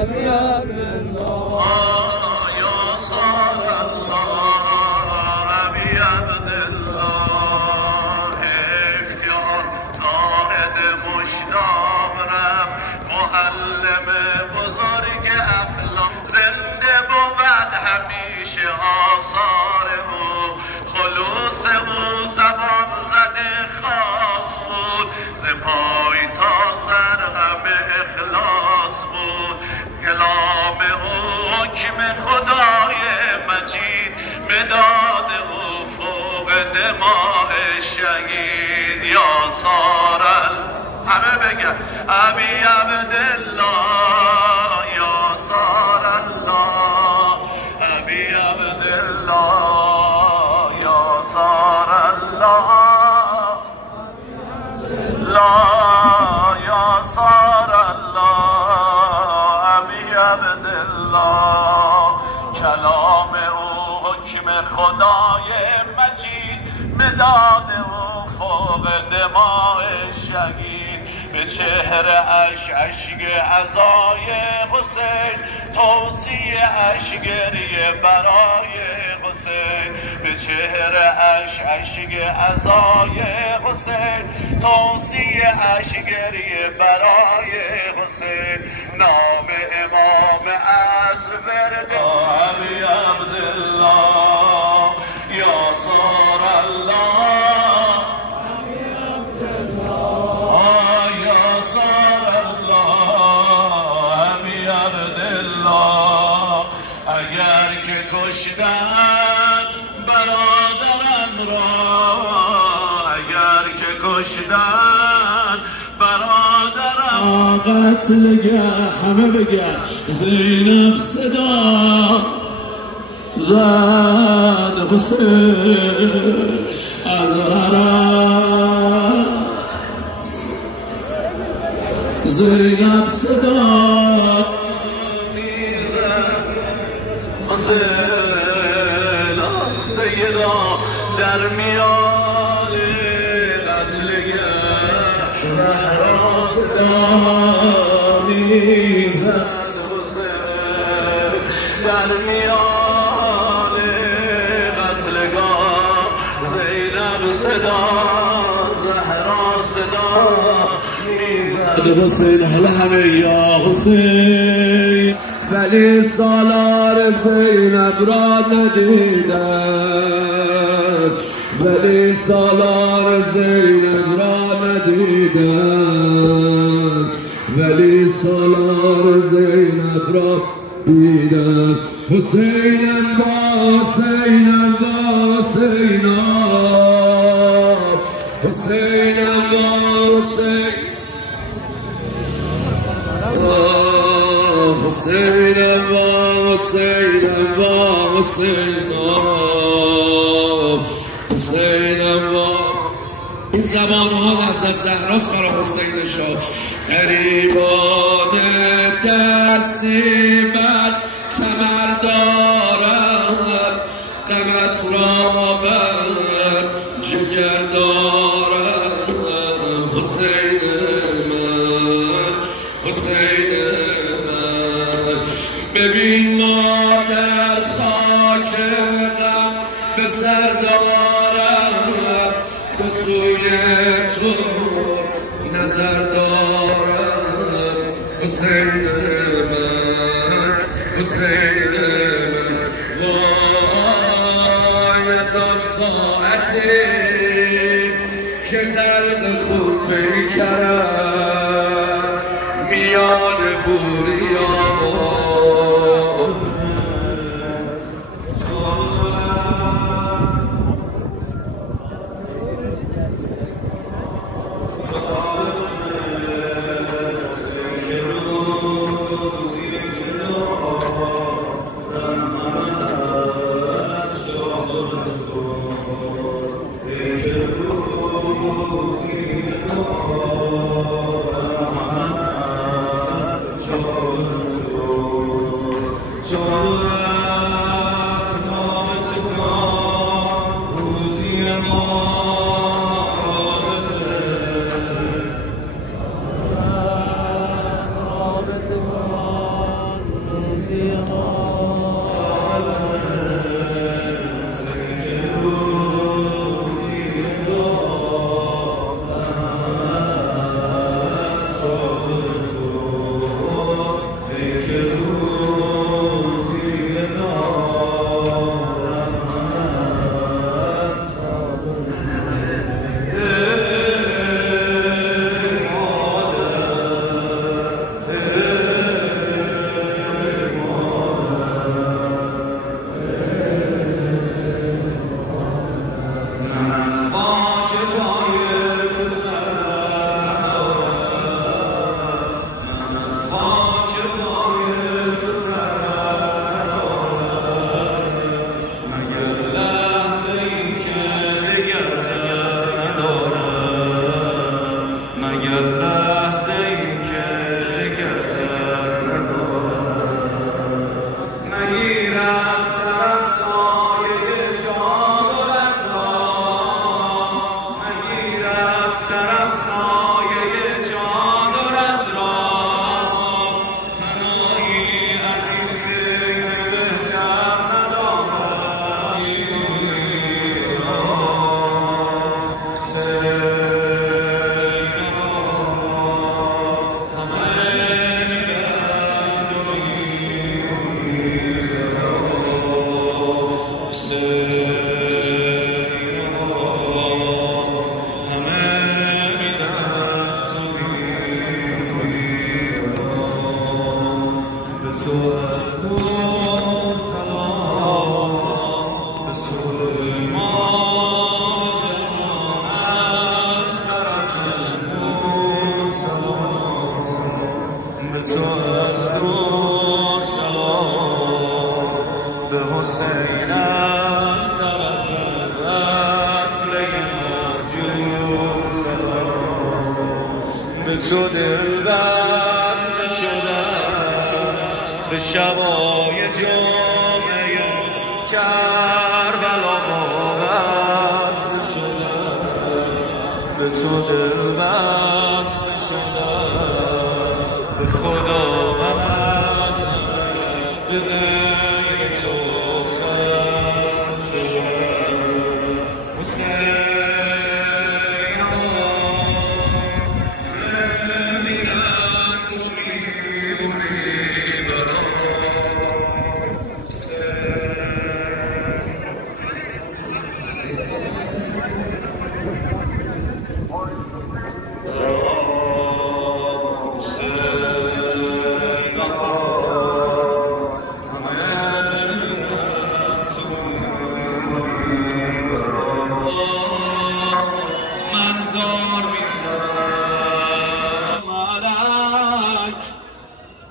أبي عبد الله يا صار الله أبي عبد الله افتیار زاهد مشتاق رفت معلم بزرگ اخلاق زنده بود همیشه آثار او خلوص او زبان زده خاص بود ز پای تا سر همه اخلاص بود کلام او حکم خدای مجید مداد او فوق دماء شهید یا سارل همه بگن ابی عبدالله یا سار الله ابی عبدالله یا سار الله لا یا سار الله ابی عبدالله کلام او حکم خدای مجید مداد او فوق دماء شهید به چهره اشک عزای حسین توصیه گریه برای حسین به چهره اشک عزای حسین توصیه گریه برای حسین نام امام از ورد ابی عبدالله یا صار الله اگر که کشتن برادرم را اگر که کشتن برادرم قتلگه همه بگن زینب صدا زد حسین از زینب صدا سیدا در میان قتلگه راستا میزد حسین در میان قتلگاه زینب صدا زهرا صدا میزد حسین همه یا حسین ولی سالار زینب را ندیدن ولی سالار زینب را ندیدن ولی سالار زینب را دیدن حسینم با حسینم با حسینم حسینم با حسین حسینم با حسینم با حسینم حسینم با این زبان ها دست از زهراست برای حسین شاه قریبان دستی بر کمر دارد غمت را بر جگر دارد حسین من حسین ببین مادر خاک غم به سر دارم به سوی تو نظر دارم حسین من حسین من وای تا ساعتی که درد خوب پیکرد میان بوریامو به تو دل بسته شدم، به شبای جامعه کربلا وابسته شدم، به تو دل بسته شدم، به خدا من از به غیر تو خسته شدم. حسین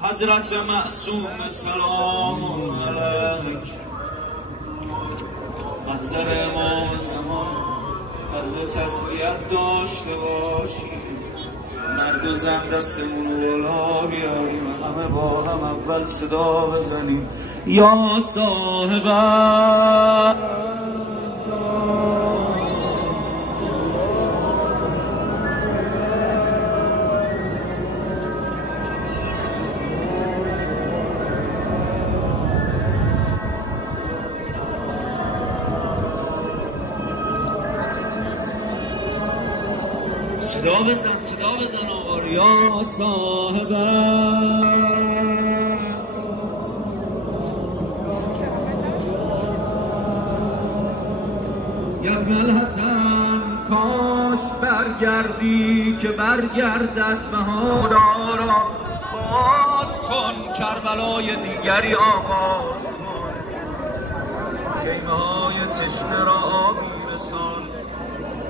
حضرت معصوم سلام علیک، محضر امام زمان عرض تسلیت داشته باشیم، مرد و زن دستمون رو بالا بیاریم، همه با هم اول صدا بزنیم یا صاحبه. صدا بزن آقا یا صاحبه. یبن الحسن کاش برگردی که برگردد بهار، خدا را باز کن کربلای دیگری آغاز کن، خیمه های تشنه را آبی رسان،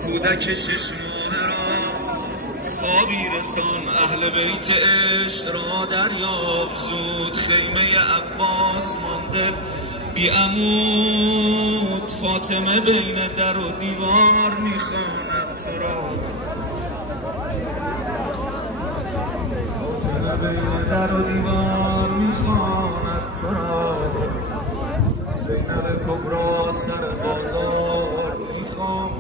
کودک 6 ماهه را خوابی رسان، اهل بیت عشق را دریاب زود، خیمه عباس مانده بی عمود، فاطمه بین در و دیوار میخواند تو را، فاطمه بین در و دیوار میخواند تو را، زینب کبرا سر بازار میخواند